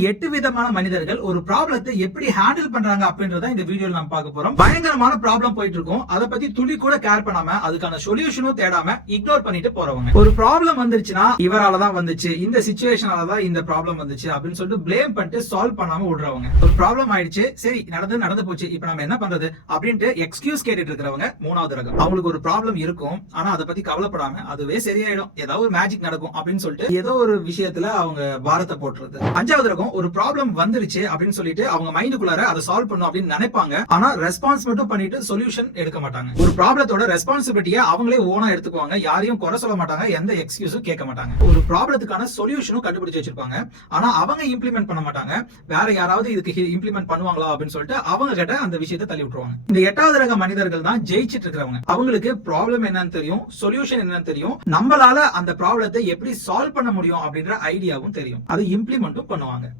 8 விதமான மனிதர்கள் ஒரு ப்ராப்ளத்தை எப்படி ஹேண்டில் பண்றாங்க அப்படின்றத இந்த வீடியோல நம்ம பார்க்க போறோம். பயங்கரமான ப்ராப்ளம் போயிட்டு இருக்கும். அத பத்தி துளி கூட கேர் பண்ணாம அதுக்கான சொல்யூஷனும் தேடாம இக்னோர் பண்ணிட்டு போறவங்க. ஒரு ப்ராப்ளம் வந்துருச்சுன்னா இவரால தான் வந்துச்சு, இந்த சிச்சுவேஷனால தான் இந்த ப்ராப்ளம் வந்துச்சு அப்படின்னு சொல்லிட்டு ப்ளேம் பண்ணிட்டு சால்வ் பண்ணாம விடுறவங்க. ஒரு ப்ராப்ளம் ஆயிடுச்சு, சரி நடந்து போச்சு, இப்போ நம்ம என்ன பண்றது அப்படின்ட்டு எக்ஸ்கியூஸ் கேட்டுட்டு இருக்கிறவங்க மூணாவது ரகம். அவங்களுக்கு ஒரு ப்ராப்ளம் இருக்கும், ஆனா அதை பத்தி கவலைப்படாம அதுவே சரியாயிடும், ஏதாவது ஒரு மேஜிக் நடக்கும் அப்படின்னு சொல்லிட்டு ஏதோ ஒரு விஷயத்துல அவங்க பாரத்தை போட்டுறது. அஞ்சாவது ரகம், ஒரு ப்ராப்ளம் வந்துருச்சு அப்படின்னு சொல்லிட்டு அவங்க மைண்டுக்குள்ளார அதை சால்வ் பண்ணும் அப்படின்னு நினைப்பாங்க, ஆனா ரெஸ்பான்ஸ் மட்டும் பண்ணிட்டு சொல்யூஷன் எடுக்க மாட்டாங்க. ஒரு ப்ராப்ளத்தோட ரெஸ்பான்சிபிலிட்டியை அவங்களே ஓனா எடுத்துக்குவாங்க, யாரையும் குறை சொல்ல மாட்டாங்க, எந்த எக்ஸ்கியூஸும் கேட்க மாட்டாங்க. ஒரு ப்ராப்ளத்துக்கான சொல்யூஷனும் கண்டுபிடிச்சு வச்சிருப்பாங்க, ஆனா அவங்க இம்ப்ளிமெண்ட் பண்ண மாட்டாங்க, வேற யாராவது இதுக்கு இம்ப்ளிமெண்ட் பண்ணுவாங்களா அப்படின்னு சொல்லிட்டு அவங்க கிட்ட அந்த விஷயத்தை தள்ளி விட்டுருவாங்க. இந்த எட்டாவது ரக மனிதர்கள் தான் ஜெயிச்சிட்டு இருக்கிறவங்க. அவங்களுக்கு ப்ராப்ளம் என்னன்னு தெரியும், சொல்யூஷன் என்னன்னு தெரியும், நம்மளால அந்த ப்ராப்ளத்தை எப்படி சால்வ் பண்ண முடியும் அப்படின்ற ஐடியாவும் தெரியும், அதை இம்ப்ளிமெண்ட்டும் பண்ணுவாங்க.